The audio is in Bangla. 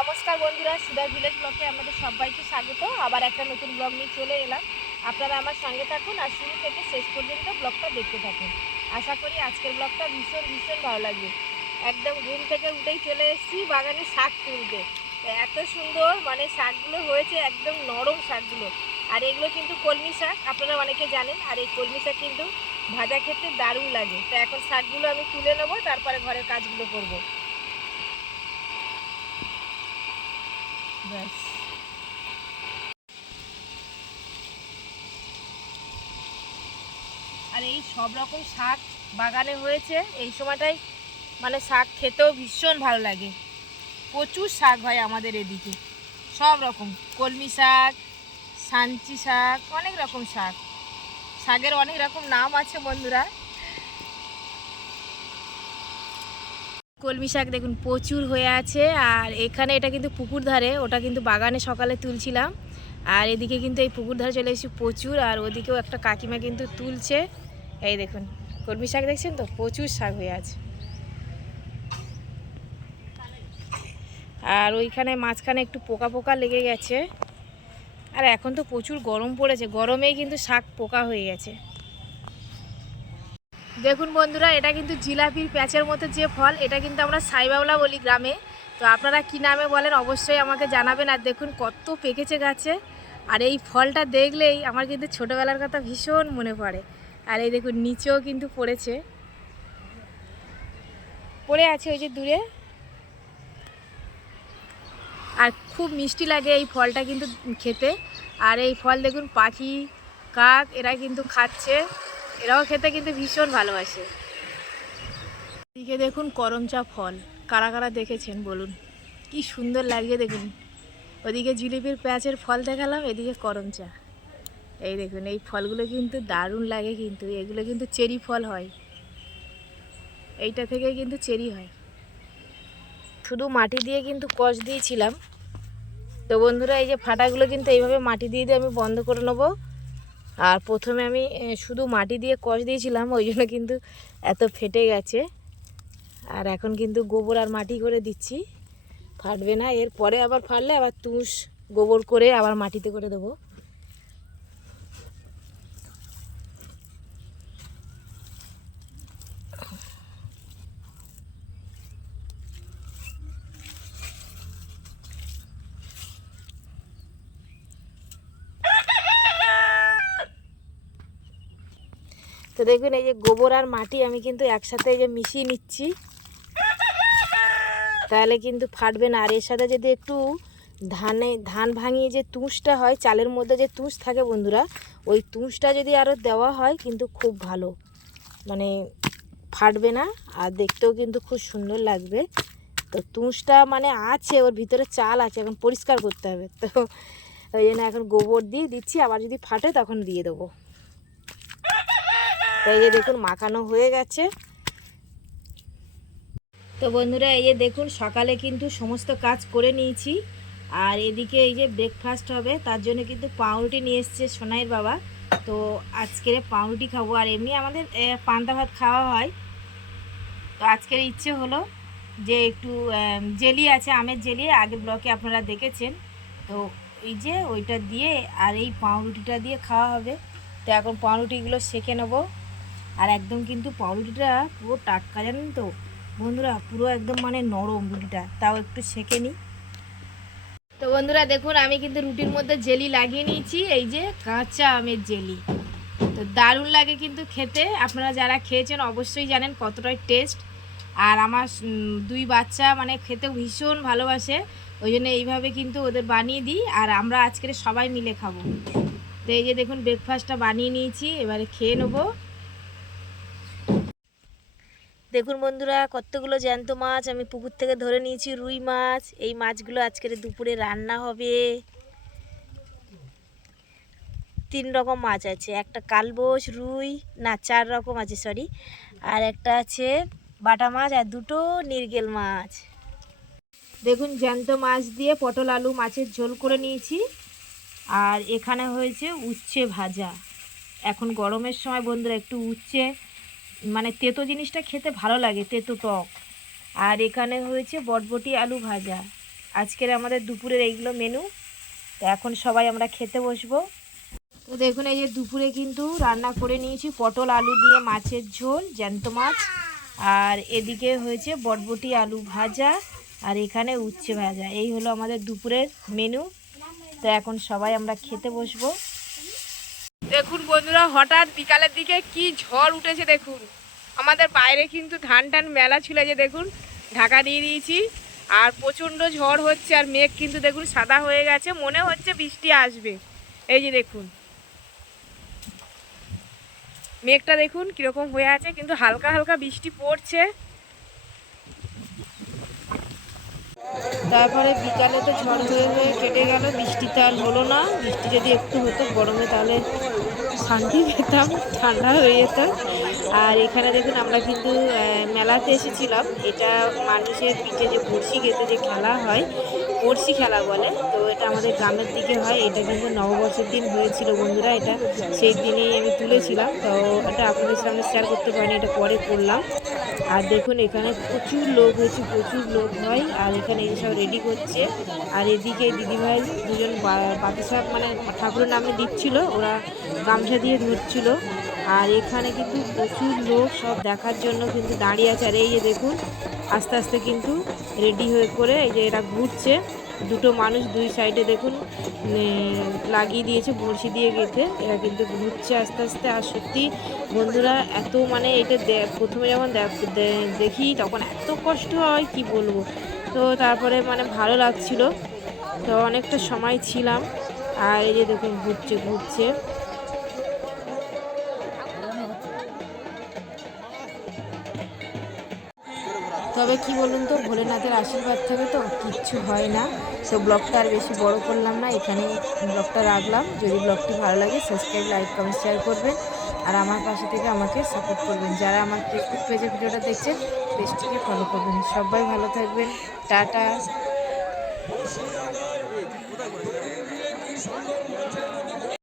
নমস্কার বন্ধুরা সুধা ভিলেজ ব্লকে আমাদের সবাইকে স্বাগত। আবার একটা নতুন ব্লগ নিয়ে চলে এলাম। আপনারা আমার সঙ্গে থাকুন আর শুরু থেকে শেষ পর্যন্ত ব্লগটা দেখতে থাকুন। আশা করি আজকের ব্লগটা ভীষণ ভীষণ ভালো লাগবে। একদম ঘুম থেকে উঠেই চলে এসেছি বাগানে শাক তুলতে। এত সুন্দর মানে শাকগুলো হয়েছে একদম নরম শাকগুলো। আর এগুলো কিন্তু কলমি শাক, আপনারা অনেকে জানেন, আর এই কলমি শাক কিন্তু ভাজা খেতে দারুণ লাগে। তো এখন শাকগুলো আমি তুলে নেব, তারপরে ঘরের কাজগুলো করব। ব্যাস আর এই সব রকম শাক বাগানে হয়েছে, এই সময়টাই মানে শাক খেতেও ভীষণ ভালো লাগে। প্রচুর শাক হয় আমাদের এদিকে। সব রকম, কলমি শাক সাঞ্চি শাক, অনেক রকম শাক। শাকের অনেক রকম নাম আছে বন্ধুরা। কলমি শাক দেখুন, প্রচুর হয়ে আছে। আর এখানে এটা কিন্তু পুকুর ধারে, ওটা কিন্তু বাগানে সকালে তুলছিলাম। আর এদিকে কিন্তু এই পুকুর ধারে চলে এসেছি প্রচুর, আর ওদিকেও একটা কাকিমা কিন্তু তুলছে। এই দেখুন, কলমি শাক দেখছেন তো? প্রচুর শাক হয়ে আছে। আর ওইখানে মাঝখানে একটু পোকা পোকা লেগে গেছে। আর এখন তো প্রচুর গরম পড়েছে, গরমেই কিন্তু শাক পোকা হয়ে গেছে। দেখুন বন্ধুরা, এটা কিন্তু জিলাপির প্যাচের মতো যে ফল, এটা কিন্তু আমরা সাইবাউলা বলি গ্রামে। তো আপনারা কি নামে বলেন অবশ্যই আমাকে জানাবেন। আর দেখুন কত পেকেছে গাছে। আর এই ফলটা দেখলেই আমার কিন্তু ছোটোবেলার কথা ভীষণ মনে পড়ে। আর এই দেখুন, নিচেও কিন্তু পড়েছে। পড়ে আছে ওই যে দূরে। আর খুব মিষ্টি লাগে এই ফলটা কিন্তু খেতে। আর এই ফল দেখুন, পাখি, কাক, এরা কিন্তু খাচ্ছে। এরাও খেতে কিন্তু ভীষণ ভালোবাসে। এদিকে দেখুন করমচা ফল। কারা কারা দেখেছেন বলুন? কি সুন্দর লাগছে দেখুন। ওদিকে জিলিপির প্যাঁচের ফল দেখালাম, এদিকে করমচা। এই দেখুন, এই ফলগুলো কিন্তু দারুণ লাগে কিন্তু, এগুলো কিন্তু চেরি ফল হয়। এইটা থেকে কিন্তু চেরি হয়। শুধু মাটি দিয়ে কিন্তু কষ দিয়েছিলাম। তো বন্ধুরা, এই যে ফাটাগুলো কিন্তু এইভাবে মাটি দিয়ে দিয়ে আমি বন্ধ করে নেব। আর প্রথমে আমি শুধু মাটি দিয়ে কষ দিয়েছিলাম, ওই জন্য কিন্তু এত ফেটে গেছে। আর এখন কিন্তু গোবর আর মাটি করে দিচ্ছি। ফাটবে না, এরপরে আবার ফাটলে আবার তুষ গোবর করে আবার মাটিতে করে দেবো। তো দেখুন এই যে গোবর আর মাটি আমি কিন্তু একসাথে যে মিশিয়ে নিচ্ছি। তাহলে কিন্তু ফাটবে না। আর এর সাথে যদি একটু ধানে, ধান ভাঙিয়ে যে তুষটা হয়, চালের মধ্যে যে তুষ থাকে বন্ধুরা, ওই তুষটা যদি আরও দেওয়া হয় কিন্তু খুব ভালো। মানে ফাটবে না আর দেখতেও কিন্তু খুব সুন্দর লাগবে। তো তুষটা মানে আছে, ওর ভিতরে চাল আছে, এখন পরিষ্কার করতে হবে। তো ওই জন্য এখন গোবর দিয়ে দিচ্ছি, আবার যদি ফাটে তখন দিয়ে দেবো। তো এই যে দেখুন, মাখানো হয়ে গেছে। তো বন্ধুরা, এই যে দেখুন, সকালে কিন্তু সমস্ত কাজ করে নিয়েছি। আর এদিকে এই যে ব্রেকফাস্ট হবে, তার জন্য কিন্তু পাউরুটি নিয়ে এসছে সোনাইয়ের বাবা। তো আজকের পাউরুটি খাব। আর এমনি আমাদের পান্তা ভাত খাওয়া হয়। তো আজকের ইচ্ছে হলো যে একটু জেলি আছে, আমের জেলি আগের ব্লকে আপনারা দেখেছেন। তো এই যে ওইটা দিয়ে আর এই পাউরুটিটা দিয়ে খাওয়া হবে। তো এখন পাউরুটিগুলো সেঁকে নেব। আর একদম কিন্তু পাউরুটিটা পুরো টাটকা, জানেন তো? বন্ধুরা, পুরো একদম মানে নরম রুটিটা। তাও একটু সেঁকে নিই। তো বন্ধুরা, দেখুন, আমি কিন্তু রুটির মধ্যে জেলি লাগিয়ে নিয়েছি। এই যে কাঁচা আমের জেলি। তো দারুণ লাগে কিন্তু খেতে। আপনারা যারা খেয়েছেন, অবশ্যই জানেন কতটাই টেস্ট আর আমার দুই বাচ্চা মানে খেতে ভীষণ ভালোবাসে। ওই জন্য এইভাবে কিন্তু ওদের বানিয়ে দিই। আর আমরা আজকের সবাই মিলে খাব। তো এই যে দেখুন ব্রেকফাস্টটা বানিয়ে নিয়েছি। এবারে খেয়ে নেব। দেখুন বন্ধুরা, কতগুলো জ্যান্ত মাছ আমি পুকুর থেকে ধরে নিয়েছি, রুই মাছ। এই মাছগুলো আজকের দুপুরে রান্না হবে। তিন রকম মাছ আছে, একটা কালবোস, রুই, না, চার রকম আছে সরি আর একটা আছে বাটা মাছ আর দুটো নির্গেল মাছ। দেখুন, জ্যান্ত মাছ দিয়ে পটল, আলু, মাছের ঝোল করে নিয়েছি। আর এখানে হয়েছে উচ্ছে ভাজা। এখন গরমের সময় বন্ধুরা একটু উচ্ছে মানে তেতো জিনিসটা খেতে ভালো লাগে, তেতো টক। আর এখানে হয়েছে বটবটি আলু ভাজা। আজকের আমাদের দুপুরের এইগুলো মেনু তো এখন সবাই আমরা খেতে বসবো। তো দেখুন, এই যে দুপুরে কিন্তু রান্না করে নিয়েছি পটল, আলু দিয়ে মাছের ঝোল, জ্যান্ত মাছ। আর এদিকে হয়েছে বটবটি আলু ভাজা আর এখানে উচ্ছে ভাজা। এই হলো আমাদের দুপুরের মেনু তো এখন সবাই আমরা খেতে বসবো। দেখুন বন্ধুরা, হঠাৎ বিকালের দিকে কি ঝড় উঠেছে দেখুন। আমাদের বাইরে কিন্তু ধান টান মেলা ছিল যে দেখুন, ঢাকা দিয়ে দিয়েছি। আর প্রচণ্ড ঝড় হচ্ছে আর মেঘ কিন্তু দেখুন সাদা হয়ে গেছে, মনে হচ্ছে বৃষ্টি আসবে। এই যে দেখুন। মেঘটা দেখুন কীরকম হয়ে আছে, কিন্তু হালকা হালকা বৃষ্টি পড়ছে। তারপরে বিকালে তো ঝড় হয়ে হয়ে কেটে গেল বৃষ্টিতে আর হলো না। বৃষ্টি যদি একটু হতো, গরমে তাহলে শান্তি পেতাম, ঠান্ডা হয়ে যেত। আর এখানে দেখুন, আমরা কিন্তু মেলাতে এসেছিলাম। এটা মানুষের পিঠে যে বড়শি গেতে যে খেলা হয়, বড়শি খেলা বলে, তো এটা আমাদের গ্রামের দিকে হয়। এটা কিন্তু নববর্ষের দিন হয়েছিল বন্ধুরা, এটা সেই দিনেই আমি তুলেছিলাম। তো এটা আপনাদের সামনে শেয়ার করতে পারিনি, এটা পরে করলাম। আর দেখুন, এখানে প্রচুর লোক হয়েছে, প্রচুর লোক হয়। আর এখানে সব রেডি করছে। আর এদিকে দিদিভাই দুজন বাতি সাহেব মানে ঠাকুরের নামে দিচ্ছিল, ওরা গামছা দিয়ে ধরছিল। আর এখানে কিন্তু প্রচুর লোক সব দেখার জন্য কিন্তু দাঁড়িয়ে আছে। আর এই যে দেখুন, আস্তে আস্তে কিন্তু রেডি হয়ে করে এই যে এরা ঘুরছে। দুটো মানুষ দুই সাইডে দেখুন লাগিয়ে দিয়েছে, বড়শি দিয়ে গেঁথে। এরা কিন্তু ঘুরছে আস্তে আস্তে। আর সত্যি বন্ধুরা, এত মানে এটা প্রথমে যখন দেখি তখন এত কষ্ট হয়, কি বলব? তো তারপরে মানে ভালো লাগছিল। তো অনেকটা সময় ছিলাম। আর এই যে দেখুন, ঘুরছে ঘুরছে। তবে কি বলুন তো, ভোলেনাথের আশীর্বাদ থেকে তো কিচ্ছু হয় না। তো ব্লগটা আর বেশি বড় করলাম না এখানে ব্লগটা রাখলাম। যদি ব্লগটি ভালো লাগে সাবস্ক্রাইব লাইক কমেন্ট শেয়ার করবেন। আর আমার পাশে থেকে আমাকে সাপোর্ট করবেন। যারা আমার ফেসবুক পেজে ভিডিওটা দেখছেন পেজটিকে ফলো করবেন। সবাই ভালো থাকবেন। টাটা।